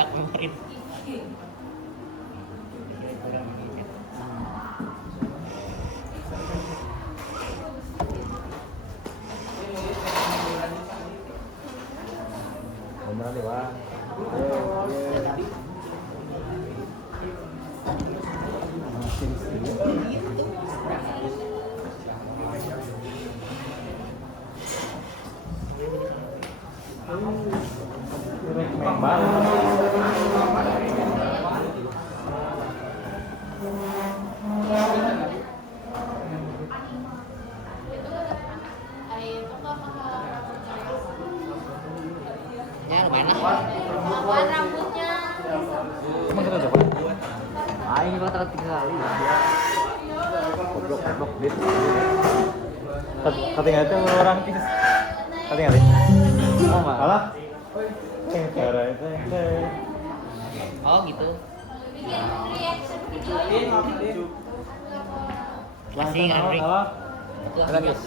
kayak kemarin. Beneran deh, Wak. Ya lumayan lah. Apaan rambutnya? Emang kita dapat? Aing lah tak tinggal. Goblok dit. Ketinggalan itu orang tis. Ketinggalan. Oh, malah. Cara itu. Oh gitu. Bikin reaction video. Masih kan Rick. Kalian guys.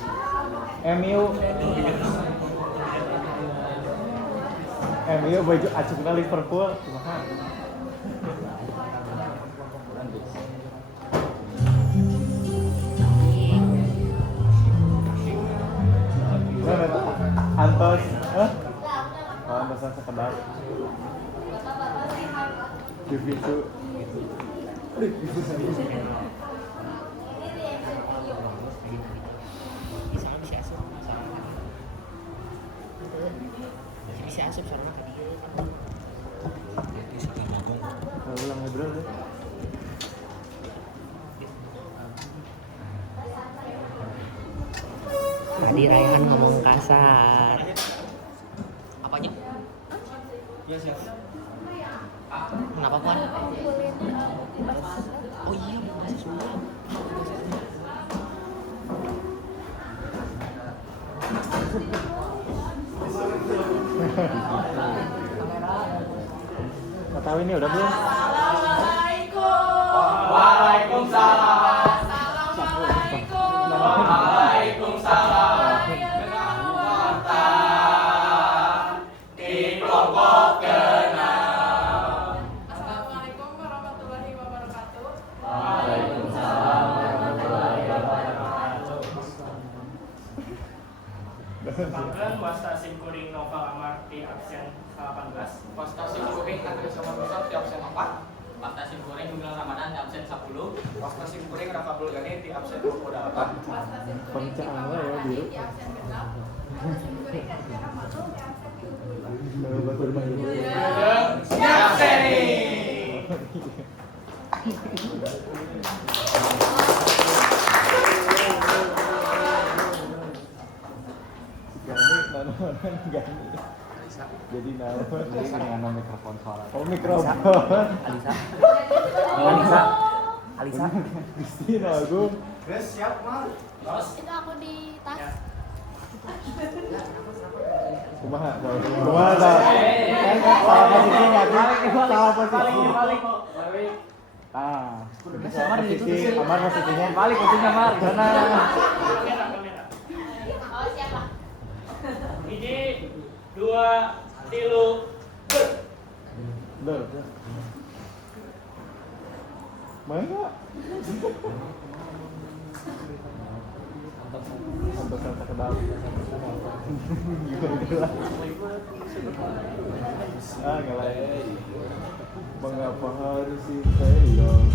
MU baju acungna Liverpool. Kumaha? Antos, Antosan sekedar. Gitu. Bisa asup. Bisa asup sama tadi. Ulang ngobrol deh. Tadi Raihan ngomong kasar. Apanya? Ya siap. Kenapa Puan? Oh iya, bahasa Sunda. Nggak tahu ini udah belum? Waalaikumsalam. Waalaikumsalam. Di kelompok kenal. Assalamualaikum warahmatullahi wabarakatuh. Waalaikumsalam warahmatullahi wabarakatuh. Bangkeun wasta simkuring Nova Amar di absen 18. Wasta simkuring Andri Samarusap di absen 4. Wasta simkuring Gumilang Ramadan di absen 10. Wasta simkuring Raka Bulgani di absen 28. Pencaan lah ya biru. Siap seri. Gani. Jadi nama mikrofon suara. Oh Alisa. Alisa. Kristina Agung. Guys, siap, Mar. Terus Itu aku di tas. Kumaha? Kumaha tau? Salah posisi nggak sih? Salah posisi. Amar posisinya. Balik posisinya Mar. Sana. kamera. Oh, siapa? Ini 2 tilu. Ber. Main nggak? Antosan sekedar. Nggak lain. Mengapa harus Sinteyong?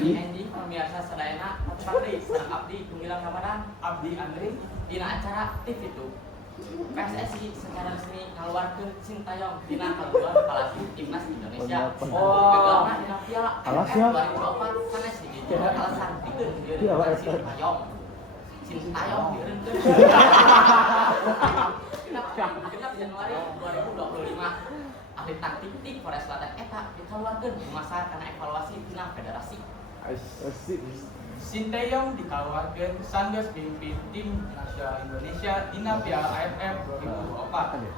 Anjing pemirsa sadayana Patri sareng abdi Gumilang Ramadan abdi Andri dina acara TV itu PSSI secara resmi ngaluarkeun Sintayong dina kaluar palasi timnas Indonesia. Gagalna dina piala Alasnya? 2024 sanes hiji alasan pikeun Iya, Pak. Sintayong. Sintayong dieureunkeun. Genep Januari 2025. Ahli taktik di Korea Selatan eta dikaluarkeun masa karena evaluasi tina federasi. Asik. Sinteyong dikaluarkeun sanggeus pimpin tim nasional Indonesia dina Piala AFF 2024.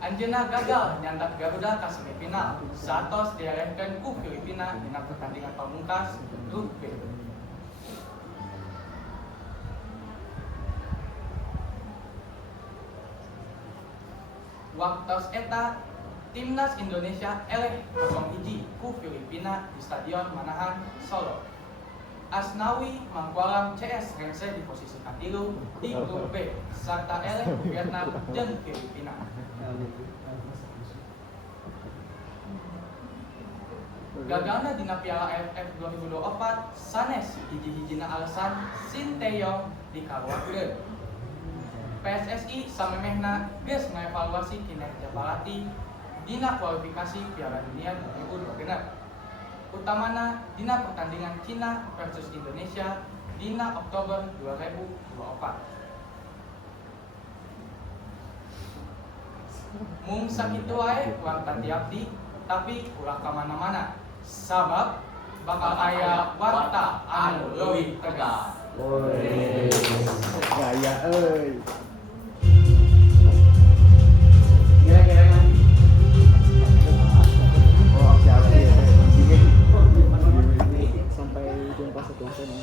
Anjeunna gagal nyandak Garuda ka semifinal satos diarehkeun ku Filipina dina pertandingan pamungkas grup B. Waktos eta timnas Indonesia eleh 0-1 ku Filipina di Stadion Manahan, Solo. Asnawi mangkualam CS Rengse di posisi katilu di grup B sarta eleh ku Vietnam jeung Filipina. Gagalna dina Piala AFF 2024 sanes hiji-hijina alasan Sinteyong dikaluarkeun. PSSI samemehna geus ngaevaluasi kinerja pelatih dina kualifikasi Piala Dunia 2026. Utamana dina pertandingan Cina versus Indonesia dina Oktober 2024. Mung sakitu wae kurang tadi abdi, tapi ulah ka mana-mana. Sabab bakal aya warta anu leuwih tegas. Woi, gaya euy. Kira-kira nanti sampai jumpa setelah ini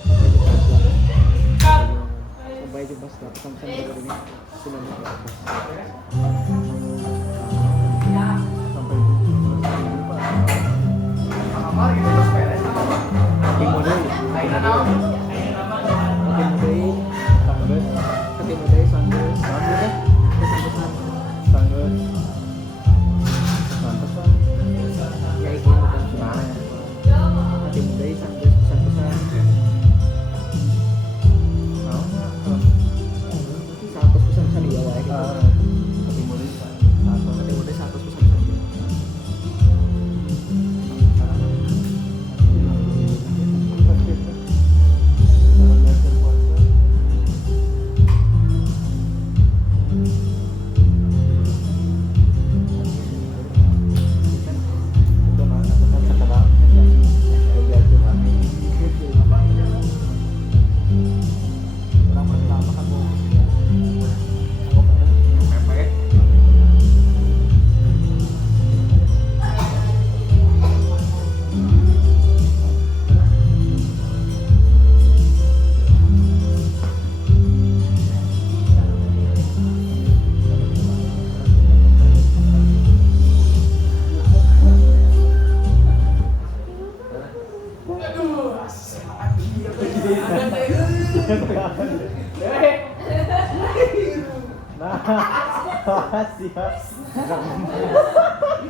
sampai jumpa setelah pesan-pesan berikut ini sampai jumpa siap.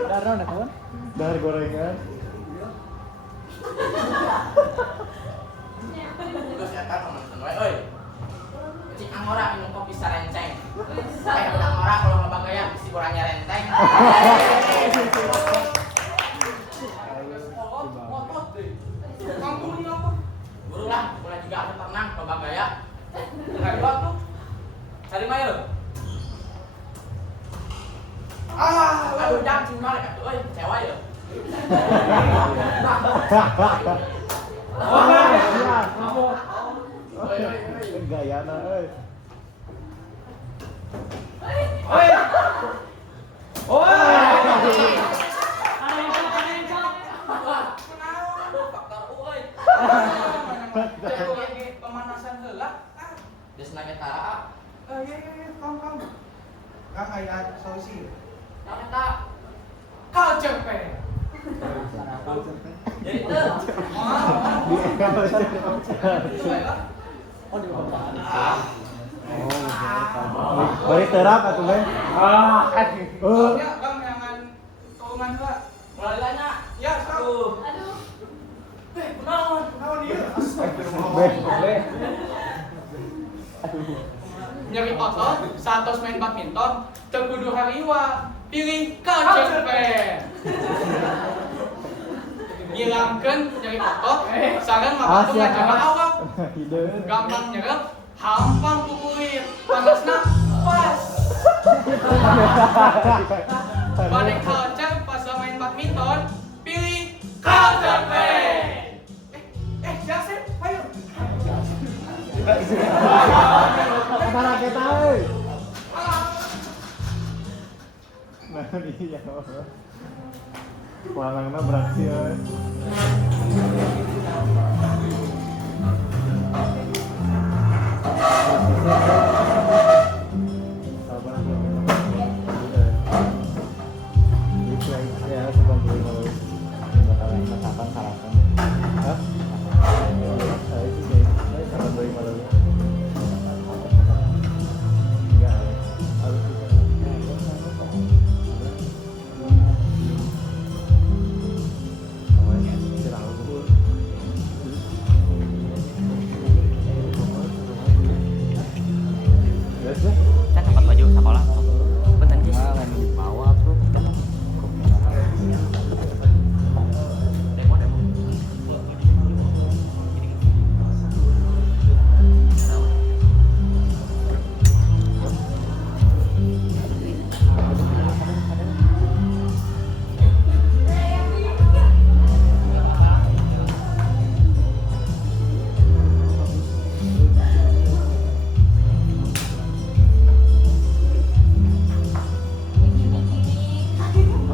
Darah nak kawan? Dar gorengan. Terus eta teman-teman we euy. Cik angora minum kopi sarenceng. Angora kalau ngabagaya bisi goranya renteng. Guru lah, mulai juga ada tenang babagaya. Hari waktu. Cari mail. Aduh jam cuma lek atuh euy, kecewa ya. Gayana euy. Pemanasan heula. Geus nage tara. Kom. Kang aya solusi. Eta Culture fair. jadi teu. Bari terap atuh we. Soalnya Bang jangan tolongan heula. Mulai lanya. Ya, Aduh. Aduh. Kunaon ieu? Nyeri otot, satos main badminton, teu kudu hariwa, pilih culture fair. Ngilangkeun nyeri otot, sareng mabantu ngajaga awak. Gampang nyerep, hampang ku kulit, panasna pas. Bade culture pas main badminton, pilih culture fair. Jasep, ayo. Para kita euy. Iya. Walangna beraksi ya. Sabar ya, sebelum beli kalau bakalan katakan sarapan. Hah? Itu sih, sebelum beli kalau enggak harus Kan tempat baju sekolah. Benten Jis. bawa tuh. Demo demo.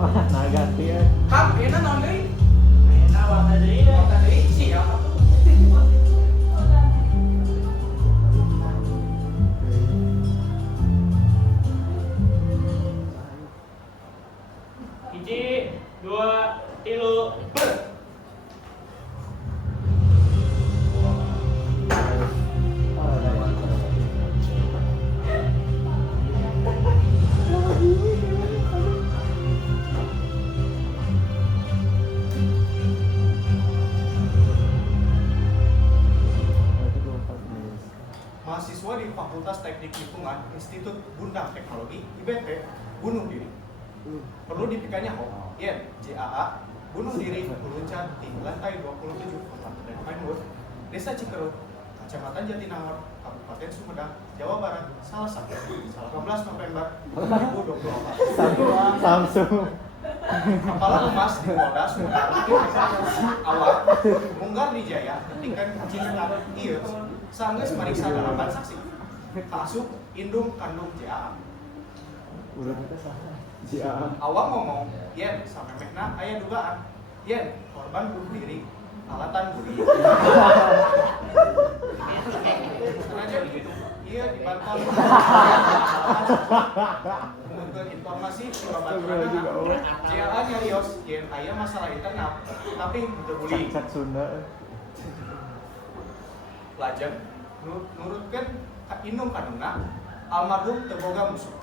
Nah ganti ya. Kang, enak naon deui? Enak warna deui. Warna deui siap. Hiji, dua, tilu, ber. Mahasiswa di Fakultas Teknik Lingkungan Institut Bundang Teknologi IBT bunuh diri. Perlu dipikirnya Yen JAA bunuh diri meluncur di lantai 27 Apartemen Pinewood, Desa Cikerut, Kecamatan Jatinangor, Kabupaten Sumedang, Jawa Barat, Selasa 18 November 2024. Samsung. Kepala Humas di Polda Sumedang awal Munggar Wijaya ketingkan cinta ieu sanggeus mariksa dalapan saksi kasus indung kandung JAA. Udah kita salah. JAA. Awal ngomong, yen samemehna aya dugaan, yen korban bunuh diri alatan budi. Sengaja begitu, iya dibantah. Untuk informasi di babaturan JAA nyarios yen aya masalah internal, tapi teu bullying. Cak Sunda. Lajeng nurutkeun ka indung kandungna almarhum teu boga musuh.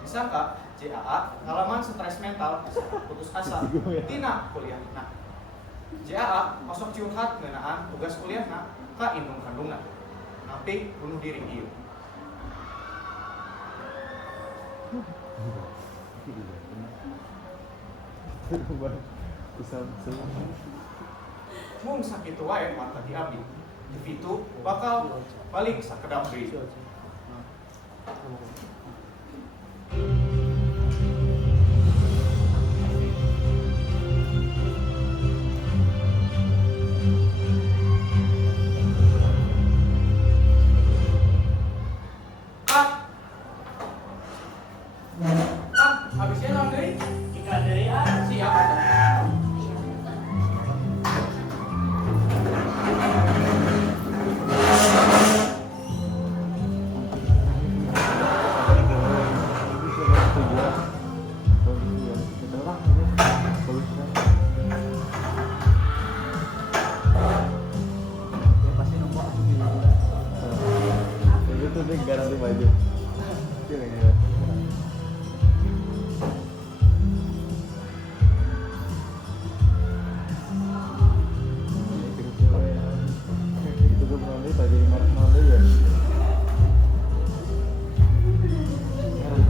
Disangka JAA ngalaman stres mental putus asa tina kuliahna. JAA masuk curhat ngeunaan tugas kuliahna ka indung kandungna. Napi bunuh diri ieu. Mung sakitu wae mata di abdi. Itu bakal balik sakedap deui. Habisnya naon deui? Ikan deui siap. Itu tuh garansi baju. Gila. Itu tuh nanti tadi nanti ya.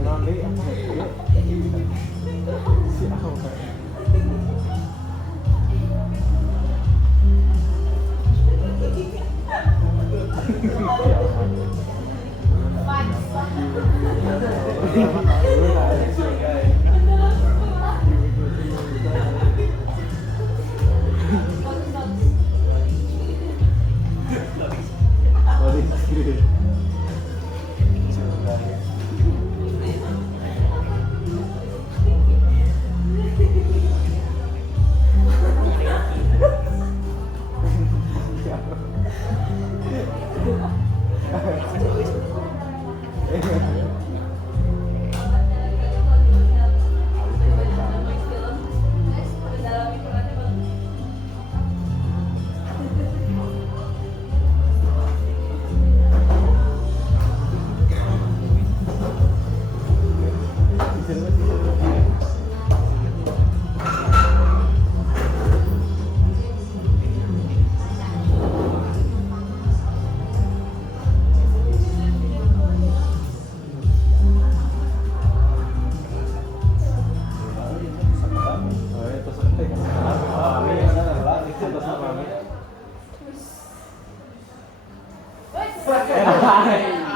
Nanti apa ya? Siapa?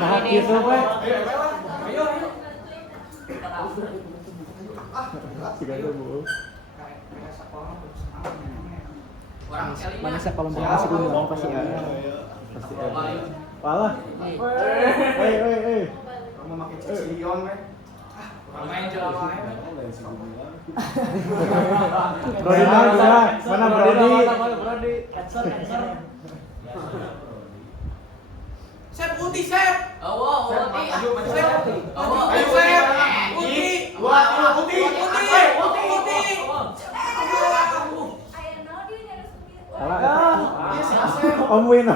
Nah, gitu, Pak. Tiga Bu. Mana sih kalau mau masuk dulu pasti ya. Pasti Walah. Kamu makin cilion, weh. Main jalan Brody mana Brody? Sep Uti, Sep. Oh, Ayo, maju, Sep. Sep. Ayo, Sep. Uti. Uti. Om Win.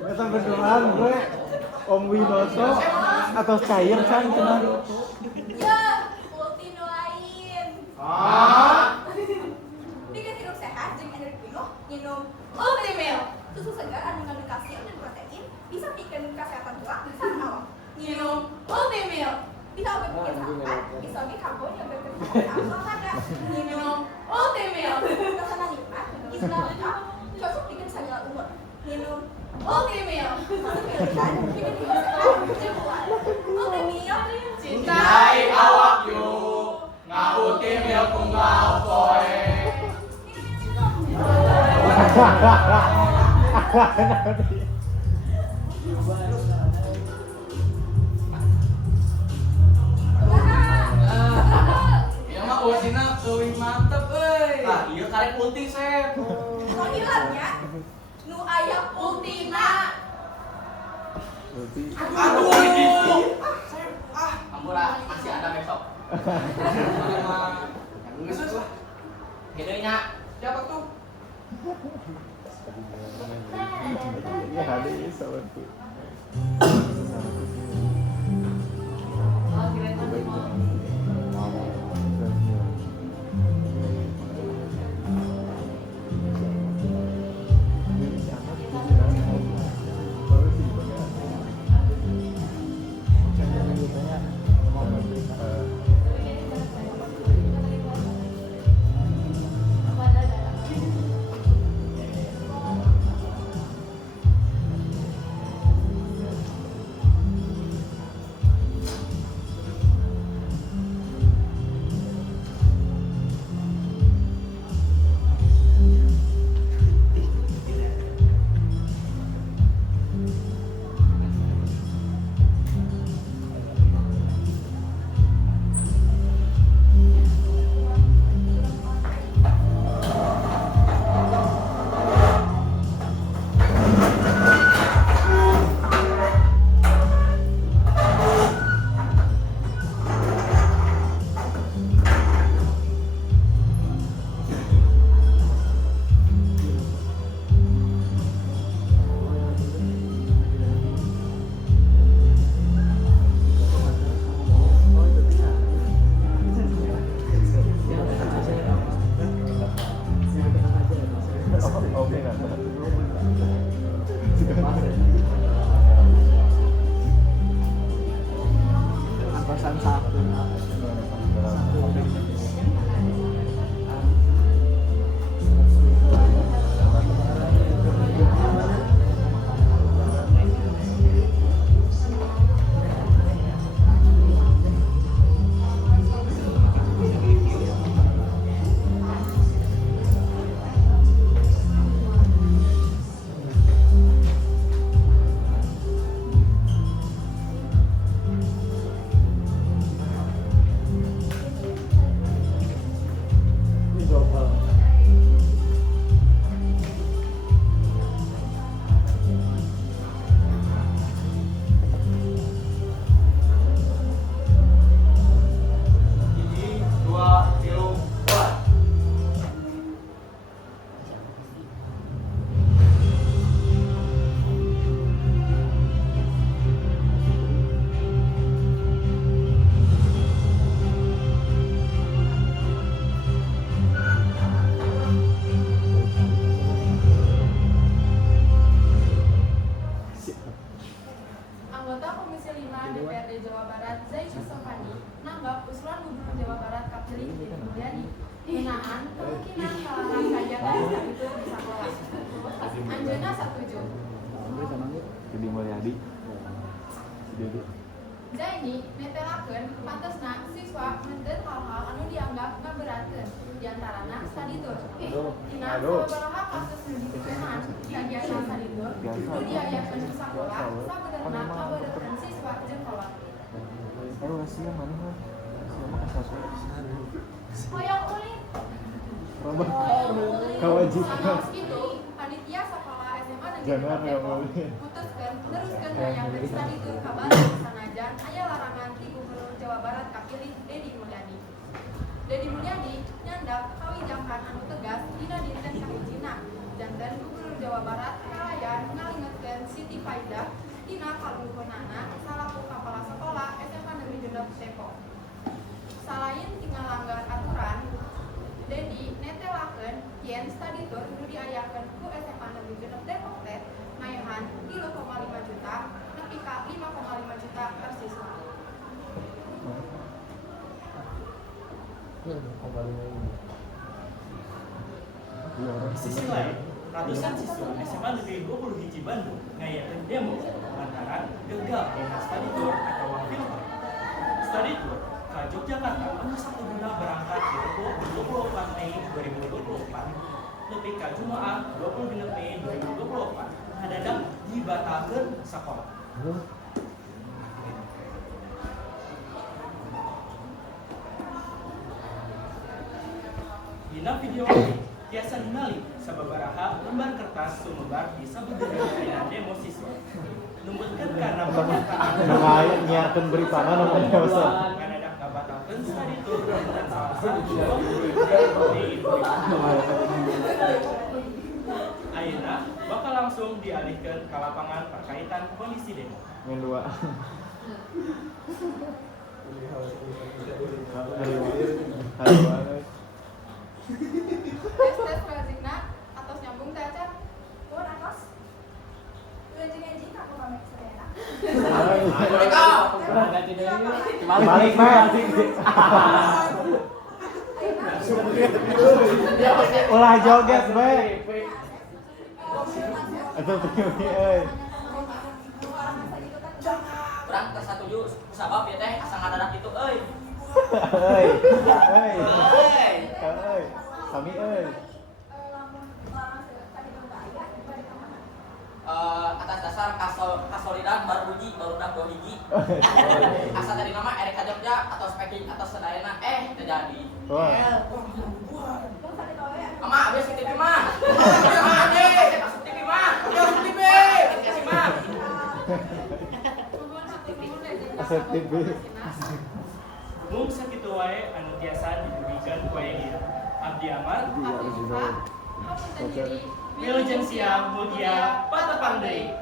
Kita berdoaan gue Om Winoto atau Cair kan cenah. Ya, ulti doain. Bikin hidup sehat, jeung energi penuh, minum Ultimil. Susu segar anu mengandung kalsium dan protein, bisa bikin kesehatan tulang dan awak. Minum Ultimil. Bisa obat bikin sampah, bisa obat karbo yang berkaitan olahraga. Minum Ultimil. Rasana nikmat, gizi lengkap, cocok bikin segala umur. Minum Ultimil. Satu pilihan, bikin hidup sehat, jeung kuat. Ultimil. Cintai awak yuk. Ngauti mil tunggal poe. Ya mah usina teuing mantep euy. Nah, ieu karek ulti, Sep. Kalau hilangnya, nu aya ultina. Aduh. Ampura masih ada besok. Geus lah. Gedenya Siapa tuh? Ya hadis sama tuh. Atasan satu. Hiji, dua, tilu, buat. Anggota Komisi 5 DPRD Jawa Barat Zainul Sofani nanggap usulan Gubernur Jawa Barat Kapili Dede Mulyadi ngenaan kemungkinan kalangan kajian itu bisa kelas. Anjeunna satuju. Jadi Mulyadi. Jadi Zaini netelakeun pantesna siswa meunteu hal-hal anu dianggap ngaberatkeun diantarana study tour. Dina sababaraha kasus nu dipikeun kagiatan study tour nu diayakeun di sakola sabenerna ngaberatkeun siswa jeung kolot. ayo siang mana mah? Siang mah kasar. Hoyong ulin. Kewajiban. Sanos kitu, panitia sekolah SMA Negeri Jangan ya, Depok boleh. mutuskeun neruskeun ngayakeun study tour ka Bali sanajan aya larangan ti Gubernur Jawa Barat kapilih Dedi Mulyadi. Dedi Mulyadi nyandak kawijakan anu tegas dina dinten kahijina janten Gubernur Jawa Barat kalayan ngalingetkeun Siti Faidah dina kalungkunana salaku kepala sekolah SMA Negeri Depok. Salain tinggal langgar aturan, Dedi netelakeun yen study tour nu diayakeun ku SMA Negeri Depok teh maehan 3,5 juta nepi ka 5,5 juta per siswa. Di sisi lain, ratusan siswa SMA Negeri 21 Bandung ngayakeun demo lantaran gagal ena study tour atau wakil study tour ke Yogyakarta anu satudina berangkat di Depok 24 Mei 2024 nepi ka Jumaah 20 Mei 2024 hadadak dibatalkeun sakola. Dina video ini tiasa ningali sababaraha lembar kertas sumebar di sabeudeurna demo siswa. Numbutkeun karena pernyataan Nggak nyiarkeun beritana namanya usah. ngadadak ngabatalkeun study tour dan salah satu ayeuna bakal langsung dialihkeun ka lapangan perkaitan kondisi demo. Yang dua. Tes Razina atos nyambung teh acan. Pun atos. Anjing-anjing aku pamit sedena. Balik mah. Ulah joget we. Atau begini euy. Urang teh satuju sabab ya teh asa ngadadak kitu euy. Euy. Euy. Euy. Sami euy. Atas dasar kasolidan baru uji baru dak dua hiji. Asa tadi nama erek ka Jogja atau speaking atau sedayana terjadi. Wah. Ama abis ke TV mah. Ama abis masuk TV mah. Udah masuk TV. Kasih mah. Nuhun hatur nuhun deh jeung Asep TV. Mung sakitu wae anu tiasa diberikan ku ieu. Abdi Amar, Wilujeng Siang Mugia Patepang deui.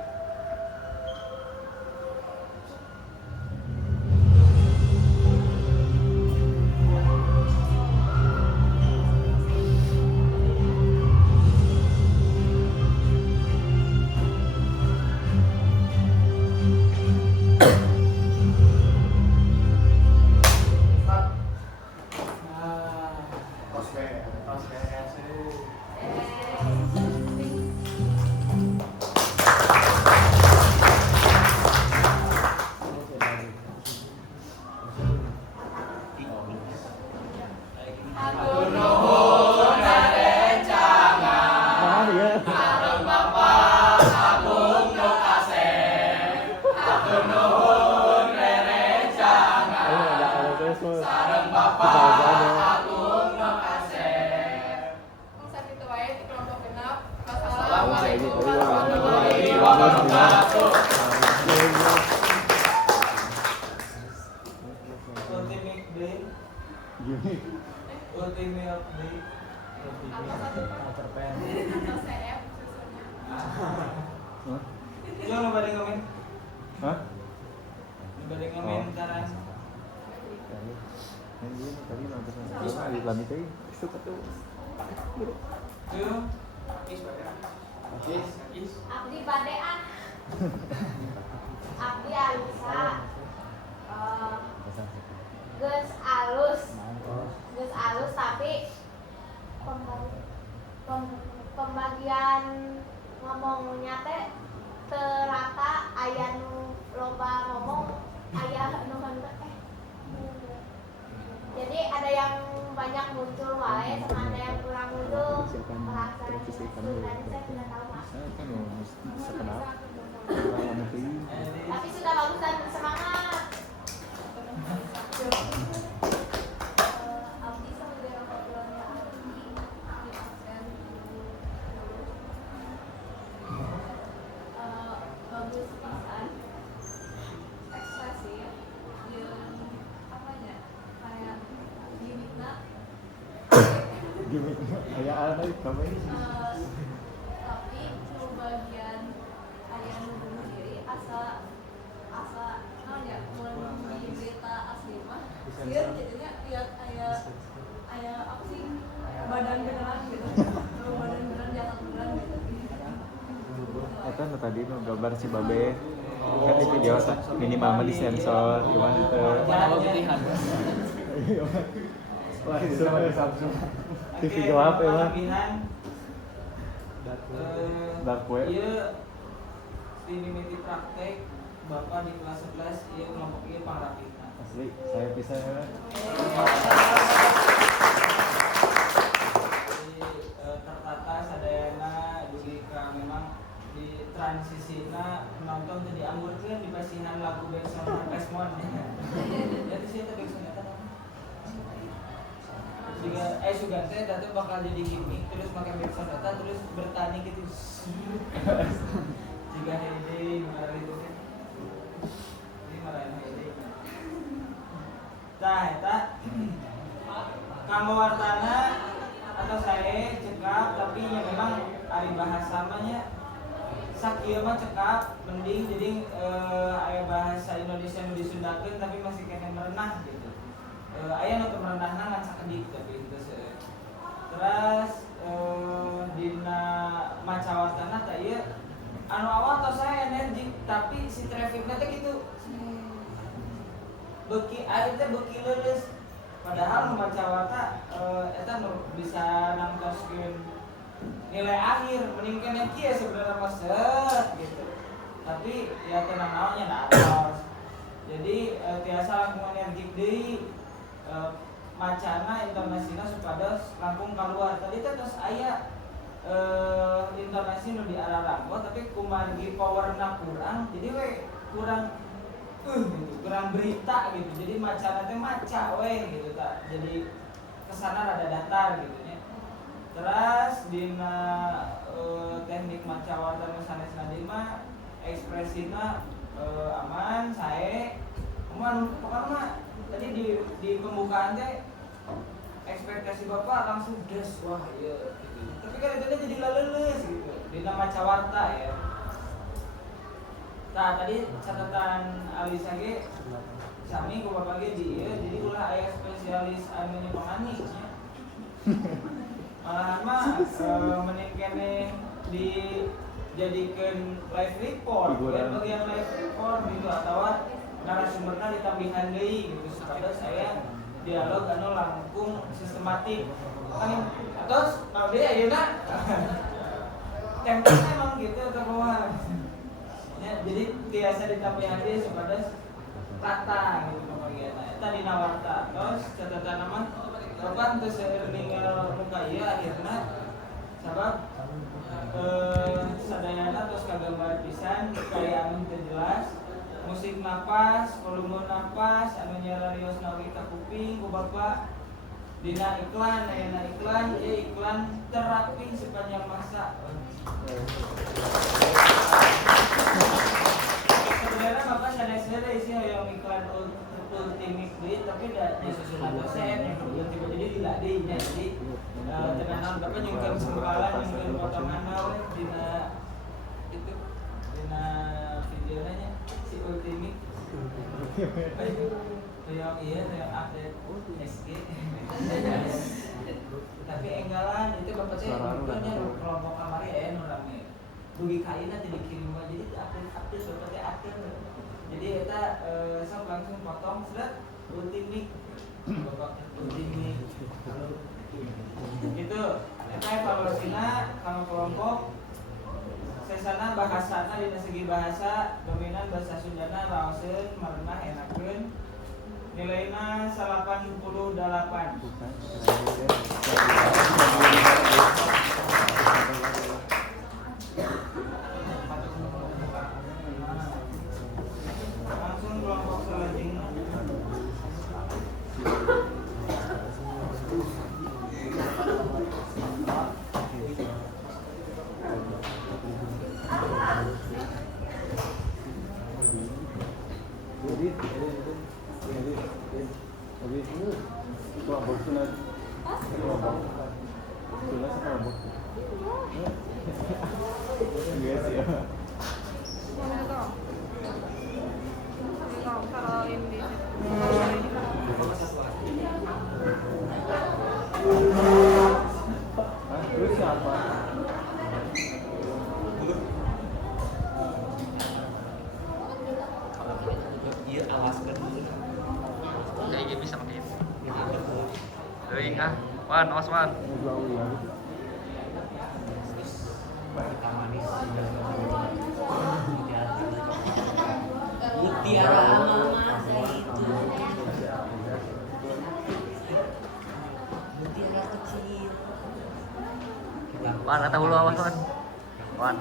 cerpen. atau CF susunnya. Hah? Yo lo bade ngamen. Hah? Bade ngamen cara Ini tadi nonton di Lami tadi itu tuh. yo is bade. Is. Abdi bade ah. Abdi alisa. Geus alus. Geus alus tapi pembagian ngomongnya teh terata aya nu loba ngomong aya nu henteu jadi ada yang banyak muncul wae sama ada yang kurang muncul bahasa dan saya tidak tahu mas Saya kan bisa kenal. tapi sudah bagus dan semangat Abdi sebagai perwakilan Abdi di absen bagus pisan ekspresi yang apanya kayak gimmicknya Gimik kayak apa kamu ini? tapi nu bagian aya nu bunuh diri asa naon ya mun di berita asli mah sieun jadinya lihat aya apa sih badan beneran gitu badan beneran jatuh beneran gitu Eta nu tadi nu gambar si Babe kan di video minimal mah disensor gimana tuh? Wah, itu Samsung TV gelap ya mah. Dark web. Iya mimiti praktek Bapak di kelas 11 ieu kelompok ieu pangrapitna. Asli, saya bisa ya. Tertata sadayana dugi ka memang di transisina nonton teh dianggurkeun di pasihan lagu backsound Resmond. Jadi sih teh backsound eta juga sugan teh eta bakal jadi gimmick terus make backsound eta terus bertani gitu. Juga heading mari itu. Ini marahin heading. Tah eta kanggo wartana atau saya cekap tapi ya memang ari bahasa mah nya sakieu mah cekap mending jadi aya bahasa Indonesia nu disundakeun tapi masih kena merenah gitu. Aya nu teu merenahna ngan sakedik tapi itu terus dina macawatana teh ieu anu awal tos saya energik tapi si trafficnya teh gitu. Beuki ari teh beuki leuleus padahal membaca wata eta nu bisa nangtoskeun nilai akhir mending kene kieu sebenarnya mah set gitu tapi ya teu naonnya naros jadi tiasa langkung energik deui macana intonasina supados langkung kaluar tadi teh tos aya intonasi nu diararanggo tapi kumargi powerna kurang jadi we kurang gitu, kurang berita gitu. Jadi macana teh maca we gitu tak. Jadi kesana rada datar gitu nya. Terus dina teknik macawatan sanesna deui mah ekspresina aman sae. Cuman pokoknya tadi di pembukaan teh ekspektasi Bapak langsung des wah iya gitu. Tapi kan itu jadi laleus gitu. Dina macawarta ya. Nah tadi catatan Alisa ge sami ku Bapak ge di ieu jadi ulah aya spesialis anu nyepangani nya. Malahan mah mending kene dijadikeun live report, bagian live report gitu atawa narasumberna ditambihan deui gitu supaya saya dialog anu langkung sistematik. Kan terus naon deui ayeuna template emang gitu atau kumaha. Ya, jadi biasa ditambahan dia supaya kata gitu pembagiannya. Eta dina warta. Terus catatan nama kapan teu seueur ninggal muka ieu akhirna sabab sadayana terus kagambar pisan kaya anu teu jelas. Musik napas, volume napas, anu nyararios nawi ka kuping ku Bapak. Dina iklan, aya iklan, iklan terapi sepanjang masa. Sebenarnya Bapak sadar isi yang iklan ultimate duit tapi tidak disusun dosen yang kemudian tiba jadi tidak dinya jadi Tenanan bapak nyungkeun sengkala nyungkeun potongan we dina itu dina videonya si Ultimate. Yang iya yang update SG. Tapi enggalan itu bapak teh nyungkeunnya kelompok kamari nu rame. Dugi kaina teh dikirim aja jadi update bapak teh update. Jadi eta sok langsung potong seret Ultimate. Bapak Ultimate. Itu eta evaluasina kanggo kelompok sesana bahasana dina segi bahasa dominan bahasa Sundana raoseun marenah enakeun nilainya 88. Langsung kelompok selanjutnya. Jadi kelompok sunat kelompok sekelompok yes ya terus siapa Iya, alaskan dulu. Kayak gini bisa pakai itu. Leuing ah. Wan, awas Wan. Mutiara emas itu. Mutiara kecil. Wan, atau hulu awas Wan. Wan.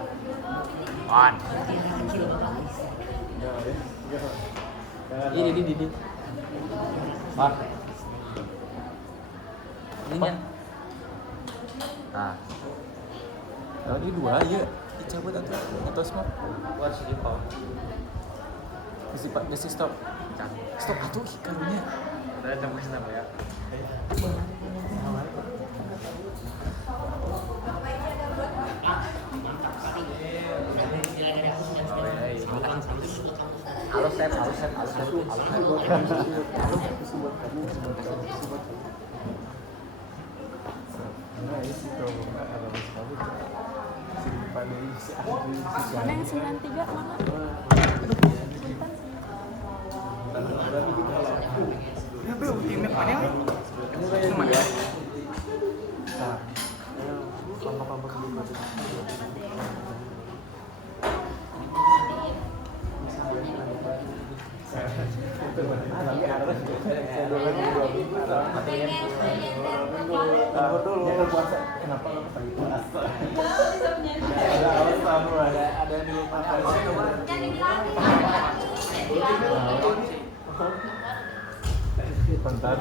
Wan. Mutiara kecil guys. Ini. Wan. Ininya. Nah. Kalau ini dua ya dicabut atau semua Wan sih Pak. Mesti stop stop atuh karunya Udah tembus nama ya. Halo Sep. nah isi tuh ada sekali simpan ini si ahli si Mana yang 93 mana? kelompok dulu puasa kenapa lo pagi puasa ada alasan ada yang dilupakan bentar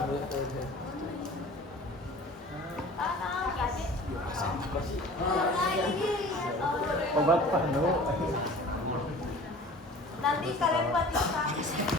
obat panu Nanti kalian buat